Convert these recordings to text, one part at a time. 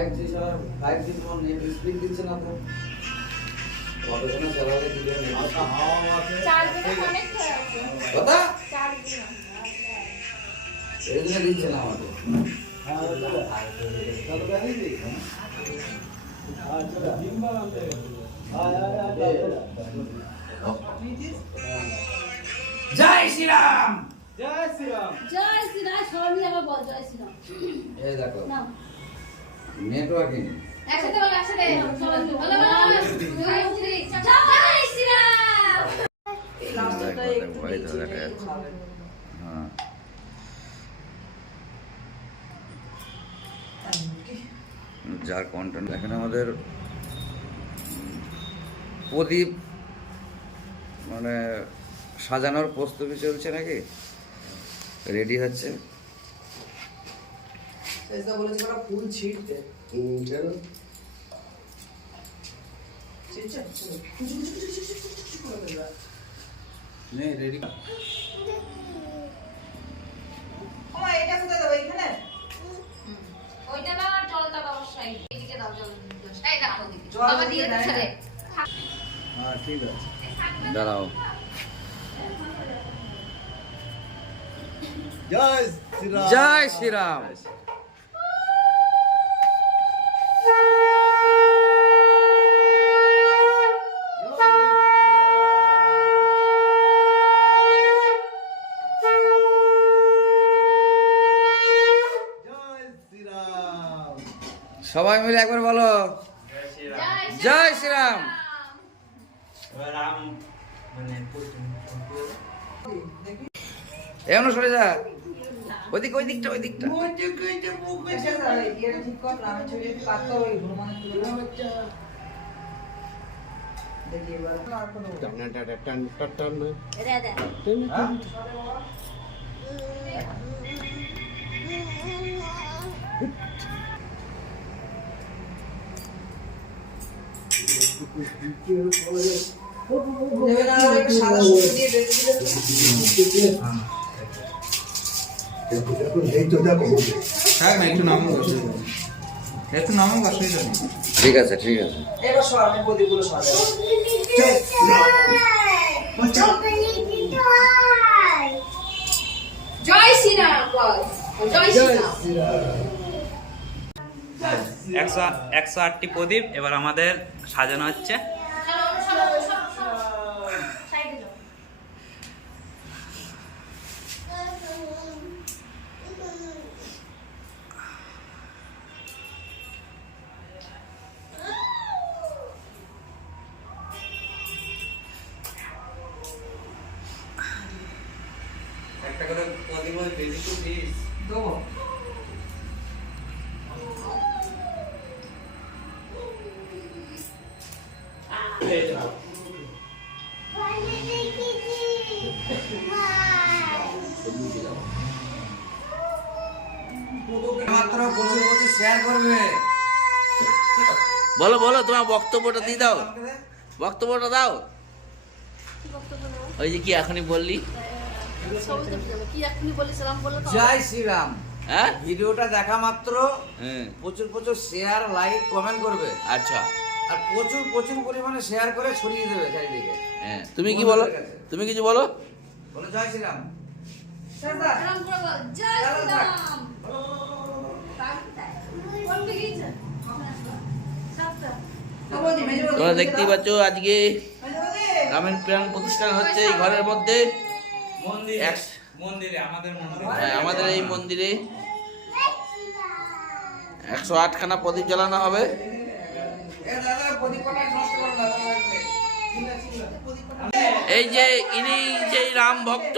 Five G ছাড়া five জি তোমার net speed দিচ্ছে না তো। চালালে দিলে কথা? এই জন্য দিচ্ছে জয় শ্রীরাম! জয় শ্রীরাম। জয় শ্রীরাম সবাই আবার বল জয় শ্রীরাম। এই দেখো। না নেটওয়ার্কিং একসাথে বল একসাথে। বলো বলো হ্যাঁ। যার কন্টেন্ট এখানে আমাদের প্রদীপ মানে সাজানোর প্রস্তুতি চলছে নাকি? রেডি হচ্ছে? হ্যাঁ ঠিক আছে। জয় শ্রীরাম। জয় শ্রীরাম। সবাই মিলে একবার বলো। জয় শ্রীরাম। এমন সরে যা udikoi diko idiko mau juga mau ke ঠিক আছে ঠিক আছে। জয় শ্রীরাম বল। জয় শ্রীরাম। একশো একশো আটটি প্রদীপ এবার আমাদের সাজানো হচ্ছে। দেবো। বলো বলো তোমার বক্তব্যটা দিয়ে দাও। বক্তব্যটা দাও? ওই যে কি এখনই বললি? জয় শ্রীরাম হ্যাঁ ভিডিওটা দেখা মাত্র হ্যাঁ প্রচুর প্রচুর শেয়ার লাইক কমেন্ট করবে আচ্ছা আর প্রচুর প্রচুর পরিমাণে শেয়ার করে ছড়িয়ে দেবে চারিদিকে হ্যাঁ তুমি কি বলো তুমি কিছু বলো বলো জয় শ্রীরাম জয় শ্রীরাম তোমরা দেখতেই পাচ্ছ আজকে গ্রামীণ প্রাণ প্রতিষ্ঠান হচ্ছে এই ঘরের মধ্যে হ্যাঁ, আমাদের এই মন্দিরে একশো আটখানা প্রদীপ জ্বালানো হবে। এ দাদা প্রদীপ কটা নষ্ট করো না দাদা এই যে ইনি যে রাম ভক্ত।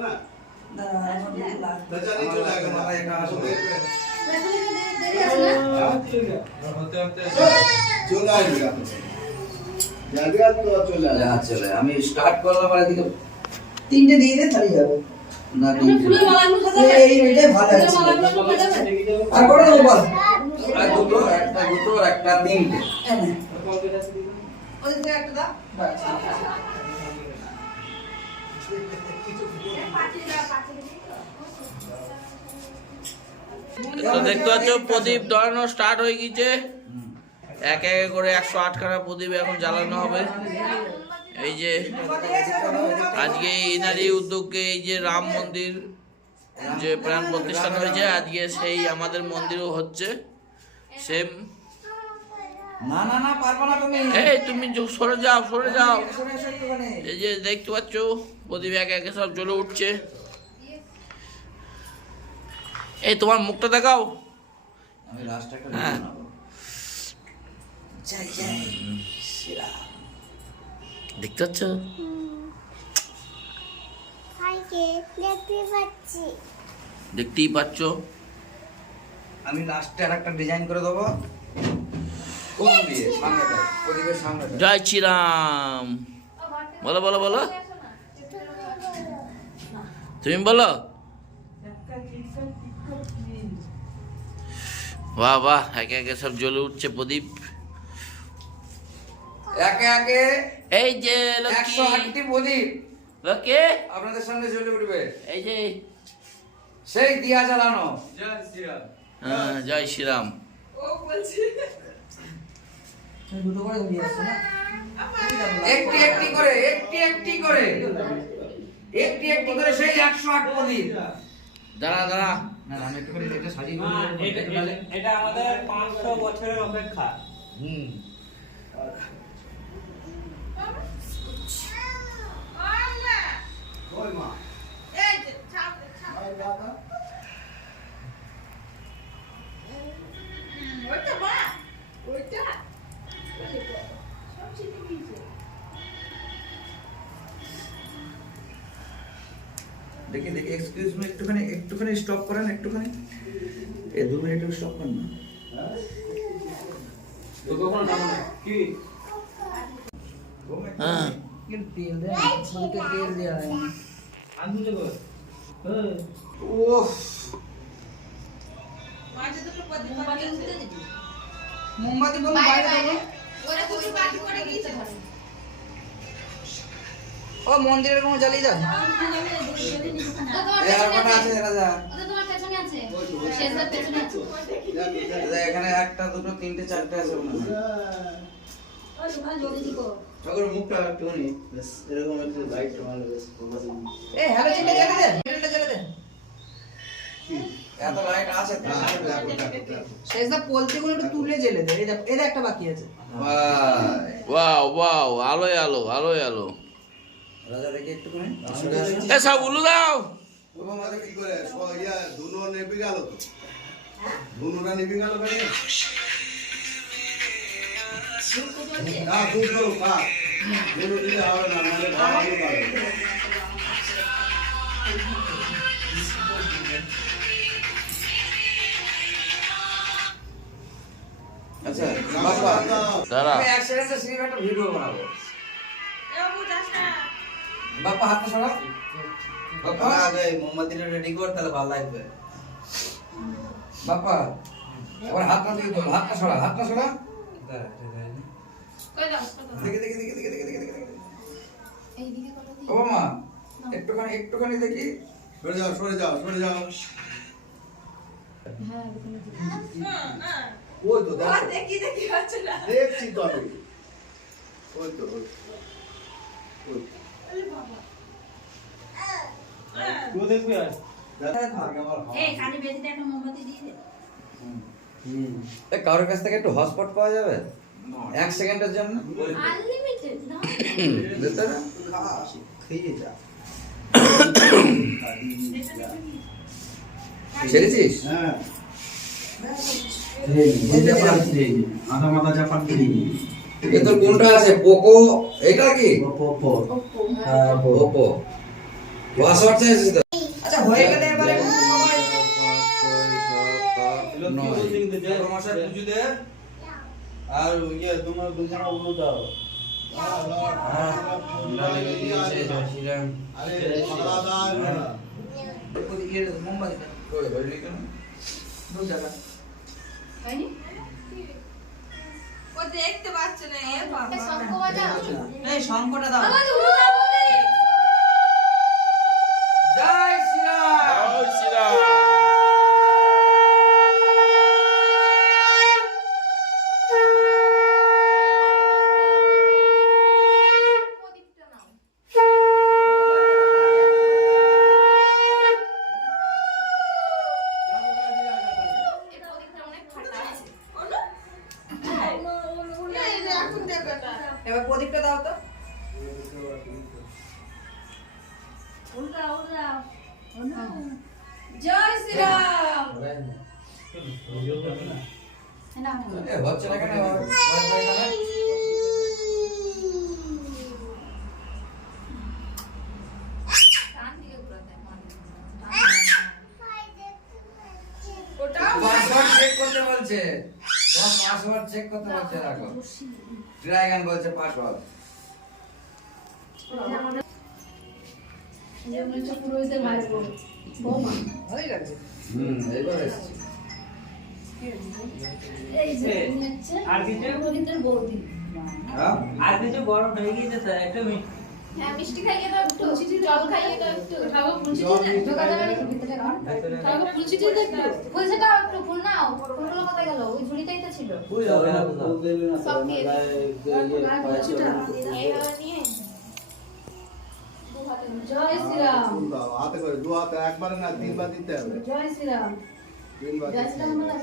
না? আমি স্টার্ট করলাম আর এদিকে তিনটে দিয়ে দে তাহলে যাবে না দেবো বল দুটো একটা দুটো একটা তিনটে একটা দাও ব্যাস। তো দেখতে পাচ্ছ প্রদীপ ধরানো স্টার্ট হয়ে গেছে এক এক করে একশো আটখানা প্রদীপ এখন জ্বালানো হবে। এই যে আজকে এনারই উদ্যোগে এই যে রাম মন্দির যে প্রাণ প্রতিষ্ঠান হয়েছে আজকে সেই আমাদের মন্দিরও হচ্ছে। সেম না না না পারব না তুমি। এই তুমি সরে যাও সরে যাও। এই যে দেখতে পাচ্ছ প্রদীপ একে একে সব জ্বলে উঠছে। এই তোমার মুখটা দেখাও। আমি লাস্ট একটা হ্যাঁ। দেখতে পাচ্ছ? দেখতেই পাচ্ছ। আমি লাস্টে আর একটা ডিজাইন করে দেবো। জয় শ্রীরাম। বলো বলো বলো। তুমি বলো। বাহ বাহ একে একে সব জ্বলে উঠছে প্রদীপ। একে একে এই যে একশো আটটি প্রদীপ। লোকে আপনাদের সামনে জ্বলে উঠবে। এই যে। সেই দিয়া জ্বালানো। হ্যাঁ, জয় শ্রীরাম। উড়িয়ে আসছে না? একটি একটি করে একটি একটি করে। একটি একটি করে সেই একশো আট প্রদীপ। দাঁড়া দাঁড়া। না না, আমি একটুখানি এটা সাজিয়ে এটা- আমাদের পাঁচশো বছরের অপেক্ষা। হুম। দেখি দেখি এক্সকিউজ মি একটুখানি একটুখানি স্টপ করেন একটুখানি। এই দু মিনিট স্টপ করেন না হ্যাঁ তেল দেয় তেল দেওয়া হয়। উফ। মোমবাতি বলুন বাইরে দেবো। ও মন্দিরের কোনো জ্বালিয়ে দাও। আর কটা আছে আছে দাদা, এখানে একটা দুটো তিনটে চারটে আছে মনে হয় ঠাকুর মুখটা একটুখানি বেশ এরকম একটু লাইট মারলে বেশ এ হ্যালো চিন্তা জ্বালে দেন হ্যালোটা জ্বালে দেন এত লাইট আছে তো। শেষদা পোলট্রিগুলো একটু তুলে জেলে দেখ এই দেখ একটা বাকি আছে। ভাই। ওয়াও ওয়াও আলোয় আলো আলোয় আলো। রাজা দেখি একটুখানি এ সব উলু দাও। বাবা মাঝে কি করে? ইয়া ধুনো নেবে গেল তো। ধুনোটা নেবে গেল কেন না দুটো কাক ধুনো দিলে হবে না নাহলে ভালো পাবে আচ্ছা বাবা। দাঁড়া। আমি এক সিনেমা একটা ভিডিও বানাবো। বাপ্পা হাতটা সরা বাপ্পা। আগে মোমবাতিটা রেডি কর তাহলে ভালো লাগবে। বাপ্পা এবার হাতটা দিয়ে তোল হাতটা সরা হাতটা সরা। দেখি দেখি দেখি দেখি দেখি দেখি দেখি। এইদিকে ও মা একটুখানি একটুখানি দেখি। সরে যাও সরে যাও সরে যাও। ওই তো দেখো। দেখছি তো আমি। ওই তো ওই কারোর কাছ থেকে একটু হটস্পট পাওয়া যাবে? এক সেকেন্ডের জন্য? ছেড়েছিস আধা মাথা চাপান দিই এ তোর কোনটা আছে? পোকো এটা কি? হ্যাঁ। পোকো পাসওয়ার্ড চাইছিস তো আচ্ছা হয়ে গেলে এবারে সবাই আর ইয়ে তোমার দুজনে উল্টো দাও। আরে পালা দাও ওই ইয়ে মোমবাতিটা দু জায়গা হয়নি? ও দেখতে পাচ্ছে না এ বাবা। এই শঙ্কটা দাও। আমাকে উড়ো এই যে উনি হচ্ছেন আর কিছু? বড়। হ্যাঁ আর কিছু গরম হয়ে গিয়েছে স্যার একটা মিষ্টি হ্যাঁ, মিষ্টি খাইয়ে দাও একটু, জল খাইয়ে দাও একটু। ফুল ছিটিয়ে দাও, ঢোকা যাবে নাকি ভিতরে এখন? ঠাকুর ফুল দাও একটু। ফুল ছিটাও একটু, ফুল নাও। ফুলগুলো কোথায় গেল? ওই ঝুড়িটাই তো ছিল। সব দিয়ে দিই। গায়ে ফুল ছিটাও। এইভাবে নিয়ে। জয় শ্রীরাম ফুল হাতে করে দু হাতে একবারে না তিনবার দিতে হবে জয় শ্রীরাম তিনবার জয় দিতে শ্রীরাম। বলো।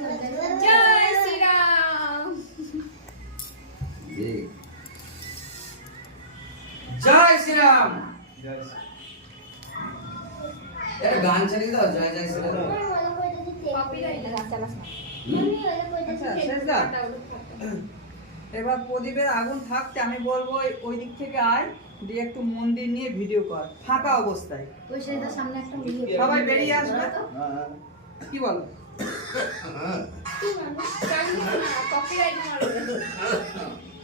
জয় শ্রীরাম জি শ্রীরাম এটা গান চালিয়ে দাও জয় জয় শ্রীরাম কপিরাইট চালাস না আচ্ছা শেষদা এবার প্রদীপের আগুন থাকতে আমি বলব ওই- দিক থেকে আয় দিয়ে একটু মন্দির নিয়ে ভিডিও কর। ফাঁকা অবস্থায়। ওই সাইডের সামনে ইয়ে- সবাই বেরিয়ে আসবে। হ্যাঁ, হ্যাঁ। কি বলো? হ্যাঁ। কপিরাইট মারবে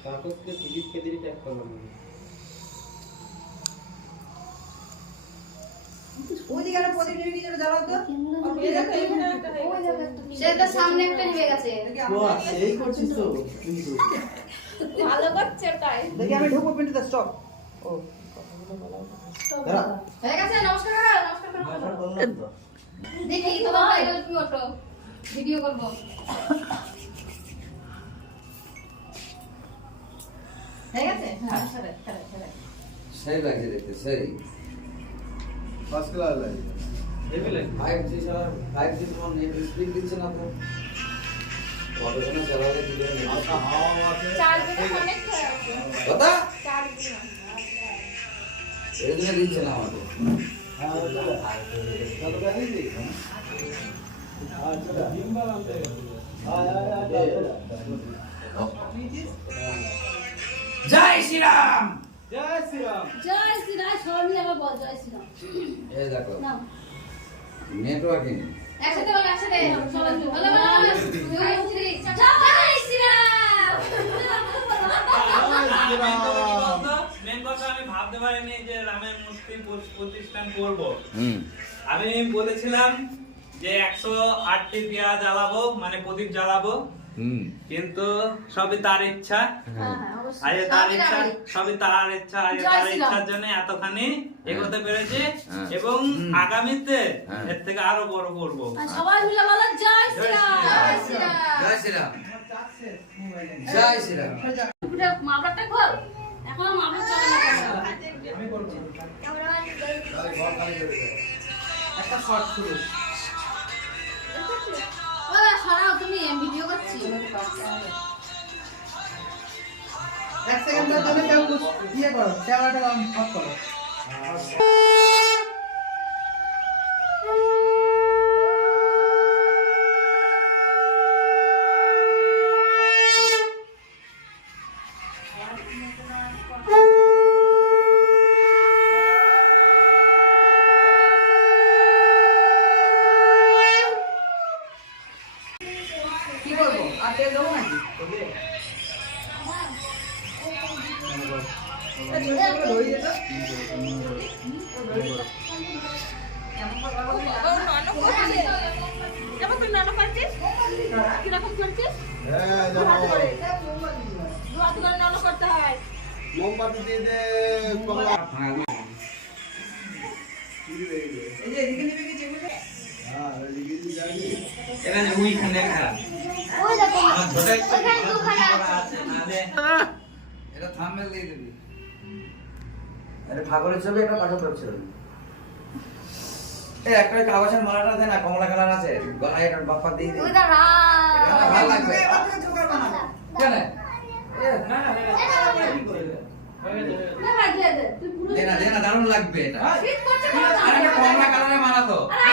কাকতকে দিলীপ কেদিরি ট্যাগ করলাম ওই দিকে একটা প্রদীপ নিয়ে গিয়ে জ্বালাও তো সেটা সামনে একটা নিভে গেছে। আমি- এই করছিস তো। ভালো করছে তাই। দেখি আমি ঢুকবো পিন্টুতে স্টপ ও। হয়ে গেছে? নমস্কার নমস্কার করো তো। দেখি তোমার হয়ে তুমি ওঠো। ভিডিও করব। হয়ে গেছে? হ্যাঁ সরে সরে সরে। সেই লাগছে দেখতে সেই। ফার্স্ট ক্লাস লাগে ফাইভ জি ছাড়া ফাইভ জি তোমার নেট স্পিড দিচ্ছে না তো। কতক্ষণে চালালে কি করে? নেট হাওয়া আছে চার কানেক্ট হয়ে আছে কথা? চার দিনে এই জন্য দিচ্ছে না আমাকে। হ্যাঁ গাড়ি দি আয় জয় শ্রীরাম! জয় শ্রীরাম জয় শ্রীরাম সবাই মিলে আবার বল জয় শ্রীরাম এই দেখো। নেটওয়ার্কিং একসাথে বলো একসাথে সবাই বলো বলো বলো। জয় শ্রীরাম মেন কথা আমি ভাবতে পারিনি যে রামের মুসলিম প্রতিষ্ঠান করব আমি বলেছিলাম যে একশো আটটি পেঁয়াজ জ্বালাবো মানে প্রদীপ জ্বালাবো হুম। কিন্তু সবই তার ইচ্ছা। হ্যাঁ। হ্যাঁ আজ তার ইচ্ছা সবই তার ইচ্ছা আজ তার ইচ্ছার জন্য এতখানি এগোতে পেরেছি হ্যাঁ। এবং আগামীতে হ্যাঁ। এর থেকে আরও বড় করব। সবাই মিলে বলো জয় শ্রীরাম। জয় শ্রীরাম। জয় শ্রীরাম। খোল। এখন চলে না একটা শর্ট শুরু। এক সেকেন্ডের জন্য কেউ ইয়ে করো, ক্যামেরাটা অফ করো। কি করব? আর তেল দেবো নাকি? ছোট একটা ওখানে দুখানা আছে। আছে, নাহলে এটা থাম্বনেল দিয়ে দিবি। আরে ভাগরের ছবি একটা পাঠাতে ছিল এই একটা কাগজের মালাটা দে না কমলা কালার আছে। গলায় একটা বাপ্পা দিয়ে দে ওটা ভালো লাগবে। জোগাড় বানাবো। কেন না না দারুণ লাগবে এটা। কমলা কালারে মালা তো।